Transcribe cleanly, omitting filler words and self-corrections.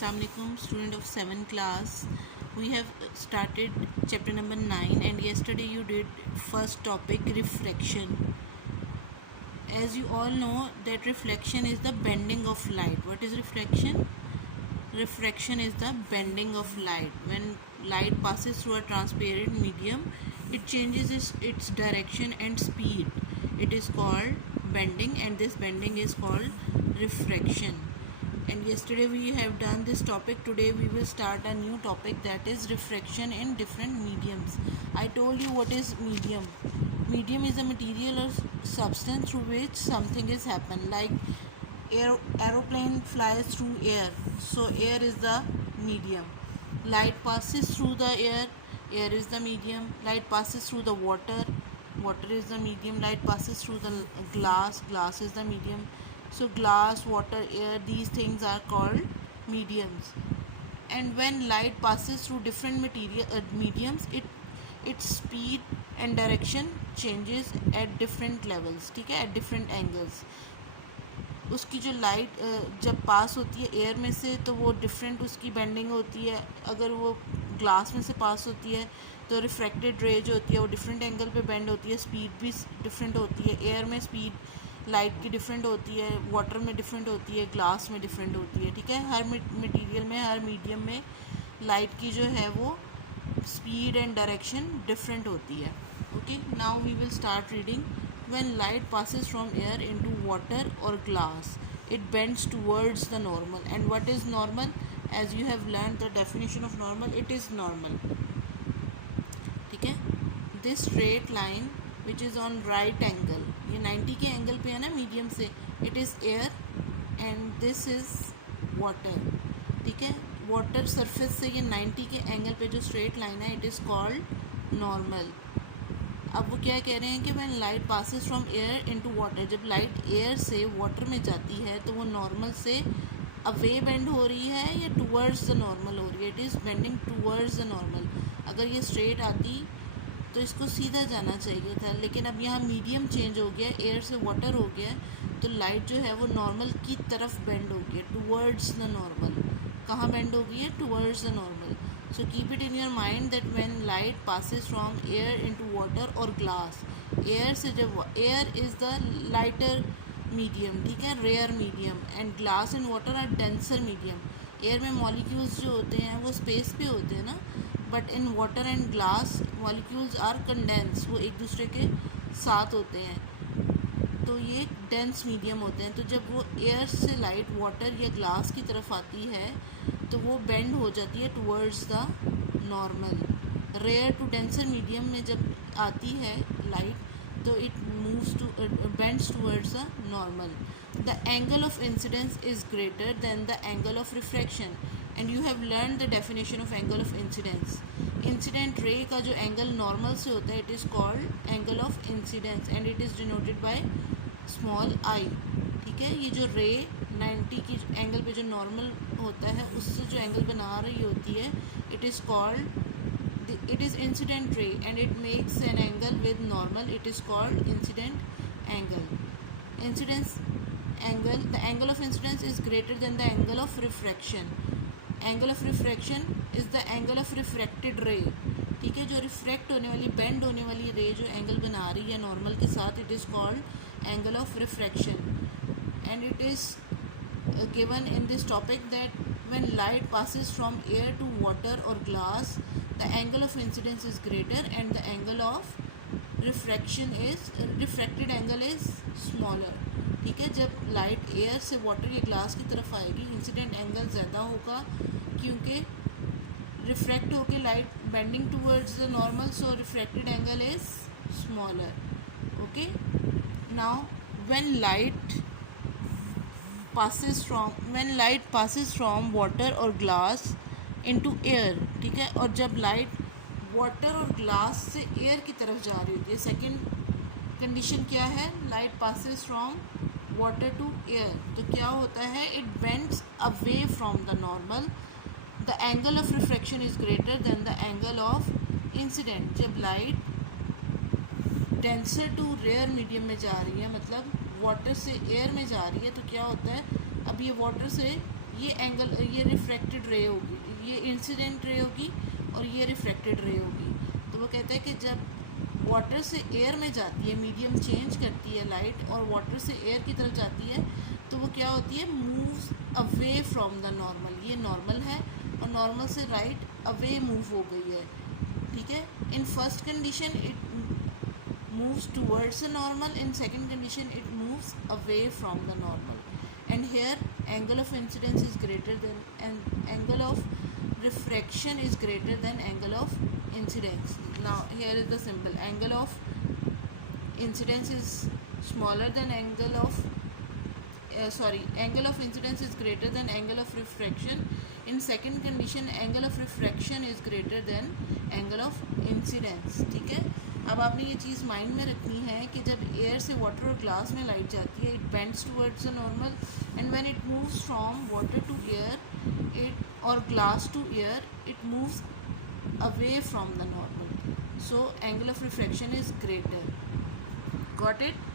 Assalamu alaikum, student of 7th class. We have started chapter number 9 and yesterday you did first topic refraction. As you all know that reflection is the bending of light. What is reflection? Refraction is the bending of light. When light passes through a transparent medium, it changes its direction and speed. It is called bending, and this bending is called refraction. And yesterday we have done this topic. Today we will start a new topic, that is refraction in different mediums. I told you what is medium. Medium is a material or substance through which something is happen, like aeroplane flies through air, so air is the medium. Light passes through the air is the medium. Light passes through the water is the medium. Light passes through the glass is the medium. So glass, water, air, these things are called mediums. And when light passes through different mediums, its speed and direction changes at different levels, ठीक है, at different angles. उसकी जो light जब पास होती है air में से तो वो डिफरेंट उसकी बेंडिंग होती है. अगर वो ग्लास में से पास होती है तो रिफ्रैक्टेड रे जो होती है वो डिफरेंट एंगल पे बेंड होती है. स्पीड भी डिफरेंट होती है. एयर में स्पीड लाइट की डिफरेंट होती है, वाटर में डिफरेंट होती है, ग्लास में डिफरेंट होती है. ठीक है, हर मटेरियल में, हर मीडियम में लाइट की जो है वो स्पीड एंड डायरेक्शन डिफरेंट होती है. Okay, now we will start reading. When light passes from air into water or glass, it bends towards the normal. And what is normal? As you have learned the definition of normal, it is normal. ठीक है, this straight line which is on right angle, ये 90 के angle पे है ना medium से, it is air and this is water. ठीक है, वाटर सरफेस से ये 90 के एंगल पे जो स्ट्रेट लाइन है, it is called normal. अब वो क्या कह रहे हैं कि when light passes from air into water, जब लाइट एयर से वाटर में जाती है तो वो नॉर्मल से अवे बेंड हो रही है या टूवर्ड्स द नॉर्मल हो रही है. It is bending towards the normal. अगर ये स्ट्रेट आती तो इसको सीधा जाना चाहिए था, लेकिन अब यहाँ मीडियम चेंज हो गया, एयर से वाटर हो गया, तो लाइट जो है वो नॉर्मल की तरफ बेंड हो गई, टूवर्ड्स द नॉर्मल. कहाँ बेंड हो गई है? Towards the normal. So keep it in your mind that when light passes from air into water or glass, air से जब air is the lighter medium, ठीक है, rare medium, and glass and water are denser medium. air में molecules जो होते हैं वो space पे होते हैं ना, but in water and glass molecules are condensed, वो एक दूसरे के साथ होते हैं, तो ये डेंस मीडियम होते हैं. तो जब वो एयर से लाइट वाटर या ग्लास की तरफ आती है तो वो बेंड हो जाती है towards the normal. Rare to denser medium में जब आती है लाइट तो it moves to bends towards the normal. The angle of incidence is greater than the angle of refraction. And you have learn the definition of angle of incidence. Incident ray का जो एंगल normal से होता है, it is called angle of incidence and it is denoted by small I. ठीक है, ये जो रे 90 की एंगल पे जो नॉर्मल होता है उससे जो एंगल बना रही होती है, it is called, it is incident ray and it makes an angle with normal, it is called incident angle. Incidence angle, the angle of incidence is greater than the angle of refraction. Angle of refraction is the angle of refracted रे. ठीक है, जो refract होने वाली, bend होने वाली रे जो एंगल बना रही है नॉर्मल के साथ, it is called angle of refraction. And it is given in this topic that when light passes from air to water or glass, the angle of incidence is greater and the angle of refracted angle is smaller. ठीक है, जब light air से water या glass की तरफ आएगी, incident angle ज़्यादा होगा क्योंकि रिफ्रैक्ट होकर light bending towards the normal, so refracted angle is smaller. Okay, now when light passes from water or glass into air, ठीक है, और जब लाइट वाटर और ग्लास से एयर की तरफ जा रही होती है, सेकेंड कंडीशन क्या है? Light passes from water to air, तो क्या होता है? It bends away from the normal. The angle of refraction is greater than the angle of incident. जब light denser to rare medium में जा रही है, मतलब वाटर से एयर में जा रही है, तो क्या होता है? अब ये वाटर से ये एंगल, ये रिफ्रैक्टेड रे होगी, ये इंसिडेंट रे होगी और ये रिफ्रैक्टेड रे होगी। तो वो कहता है कि जब वाटर से एयर में जाती है, मीडियम चेंज करती है लाइट और वाटर से एयर की तरफ जाती है, तो वो क्या होती है, moves away from the normal. ये नॉर्मल है और नॉर्मल से राइट अवे मूव हो गई है, ठीक है। In first condition it moves towards the normal, in second condition it moves away from the normal, and here angle of incidence is greater than, and angle of refraction is greater than angle of incidence. Now here is the symbol, angle of incidence is smaller than angle of angle of incidence is greater than angle of refraction. In second condition angle of refraction is greater than angle of incidence, ठीक है। अब आपने ये चीज़ mind में रखनी है कि जब एयर से वाटर और ग्लास में लाइट जाती है, it bends towards the normal, and when it moves from water to air it और glass to air it moves away from the normal, so angle of refraction is greater. Got it?